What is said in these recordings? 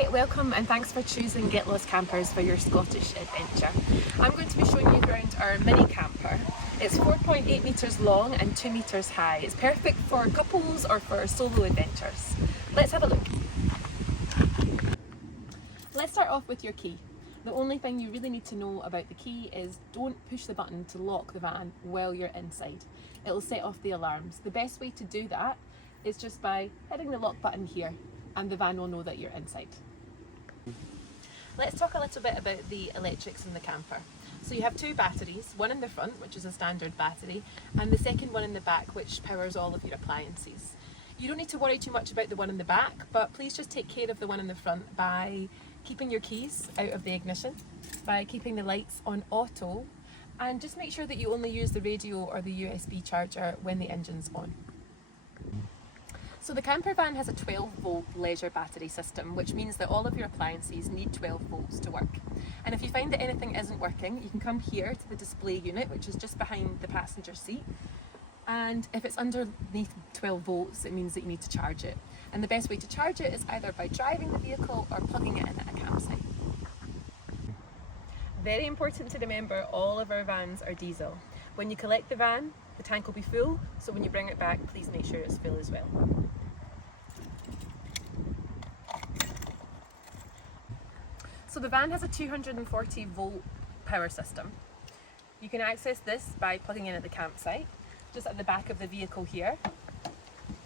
Hi, welcome and thanks for choosing Get Lost Campers for your Scottish adventure. I'm going to be showing you around our mini camper. It's 4.8 metres long and 2 metres high. It's perfect for couples or for solo adventures. Let's have a look. Let's start off with your key. The only thing you really need to know about the key is don't push the button to lock the van while you're inside. It'll set off the alarms. The best way to do that is just by hitting the lock button here, and the van will know that you're inside. Let's talk a little bit about the electrics in the camper. So you have two batteries, one in the front, which is a standard battery, and the second one in the back, which powers all of your appliances. You don't need to worry too much about the one in the back, but please just take care of the one in the front by keeping your keys out of the ignition, by keeping the lights on auto, and just make sure that you only use the radio or the USB charger when the engine's on. So the Campervan has a 12-volt leisure battery system, which means that all of your appliances need 12 volts to work. And if you find that anything isn't working, you can come here to the display unit, which is just behind the passenger seat. And if it's underneath 12 volts, it means that you need to charge it. And the best way to charge it is either by driving the vehicle or plugging it in at a campsite. Very important to remember, all of our vans are diesel. When you collect the van, the tank will be full, so when you bring it back, please make sure it's full as well. So the van has a 240 volt power system. You can access this by plugging in at the campsite, just at the back of the vehicle here,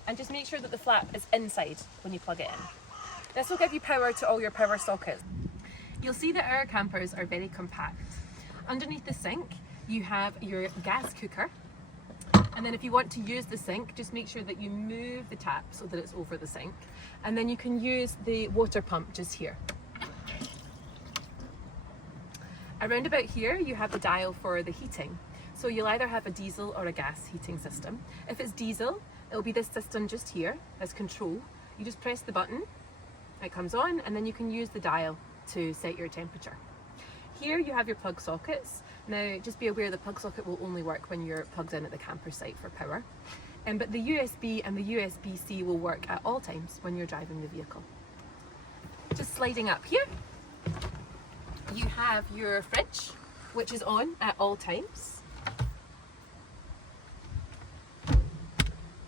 and just make sure that the flap is inside when you plug it in. This will give you power to all your power sockets. You'll see that our campers are very compact. Underneath the sink, you have your gas cooker, and then if you want to use the sink, just make sure that you move the tap so that it's over the sink, and then you can use the water pump just here. Around about here, you have the dial for the heating. So you'll either have a diesel or a gas heating system. If it's diesel, it'll be this system just here, as control. You just press the button, it comes on, and then you can use the dial to set your temperature. Here you have your plug sockets. Now just be aware the plug socket will only work when you're plugged in at the camper site for power. But the USB and the USB-C will work at all times when you're driving the vehicle. Just sliding up here, you have your fridge, which is on at all times.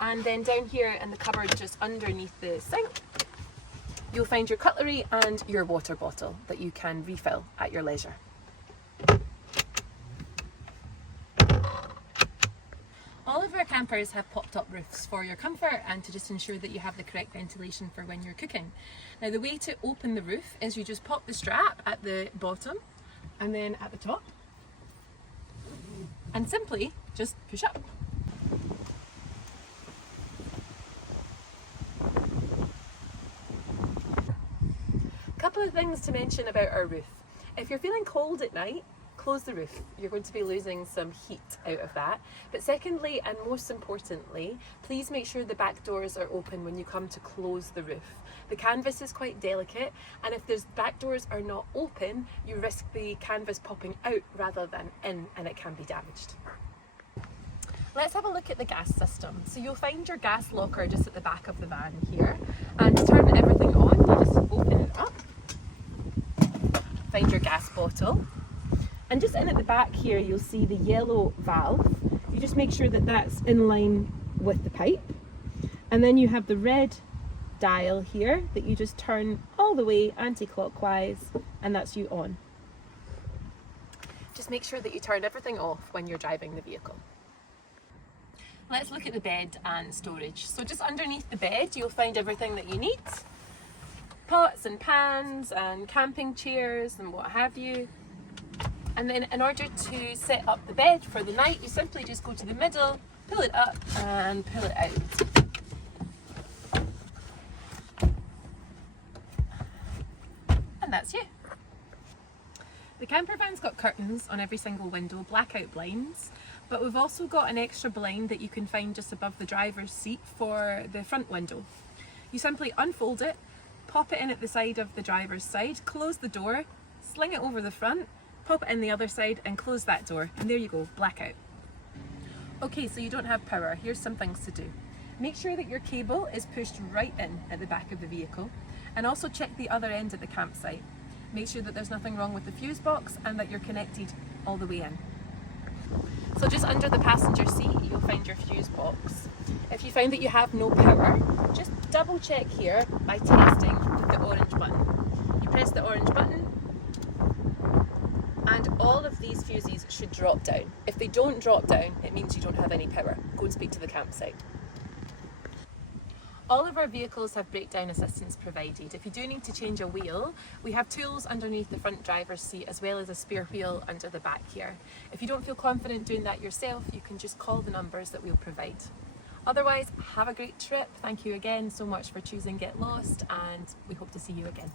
And then down here in the cupboard just underneath the sink, you'll find your cutlery and your water bottle that you can refill at your leisure. All of our campers have popped up roofs for your comfort and to just ensure that you have the correct ventilation for when you're cooking. Now the way to open the roof is you just pop the strap at the bottom and then at the top, and simply just push up. Couple of things to mention about our roof. If you're feeling cold at night, close the roof. You're going to be losing some heat out of that. But secondly, and most importantly, please make sure the back doors are open when you come to close the roof. The canvas is quite delicate, and if those back doors are not open, you risk the canvas popping out rather than in, and it can be damaged. Let's have a look at the gas system. So you'll find your gas locker just at the back of the van here, and to turn everything on, you just open it up, find your gas bottle, and just in at the back here you'll see the yellow valve. You just make sure that that's in line with the pipe, and then you have the red dial here that you just turn all the way anti-clockwise, and that's you on. Just make sure that you turn everything off when you're driving the vehicle. Let's look at the bed and storage. So just underneath the bed you'll find everything that you need. Pots and pans and camping chairs and what have you. And then in order to set up the bed for the night, you simply just go to the middle, pull it up and pull it out. And that's you. The Campervan's got curtains on every single window, blackout blinds, but we've also got an extra blind that you can find just above the driver's seat for the front window. You simply unfold it, pop it in at the side of the driver's side, close the door, sling it over the front, pop it in the other side and close that door, and there you go, blackout. Okay, so you don't have power. Here's some things to do. Make sure that your cable is pushed right in at the back of the vehicle, and also check the other end at the campsite. Make sure that there's nothing wrong with the fuse box and that you're connected all the way in. So just under the passenger seat you'll find your fuse box. If you find that you have no power, just double check here by testing with the orange button. You press the orange button and all of these fuses should drop down. If they don't drop down, it means you don't have any power. Go and speak to the campsite. All of our vehicles have breakdown assistance provided. If you do need to change a wheel, we have tools underneath the front driver's seat as well as a spare wheel under the back here. If you don't feel confident doing that yourself, you can just call the numbers that we'll provide. Otherwise, have a great trip. Thank you again so much for choosing Get Lost, and we hope to see you again.